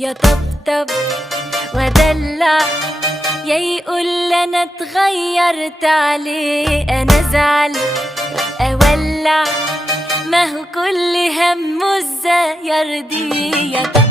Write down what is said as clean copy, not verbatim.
يا طبطب ودلع، يا يقول انا اتغيرت عليه، انا ازعل اولع، ما هو كل همه ازاي يرضيه. يا طبطب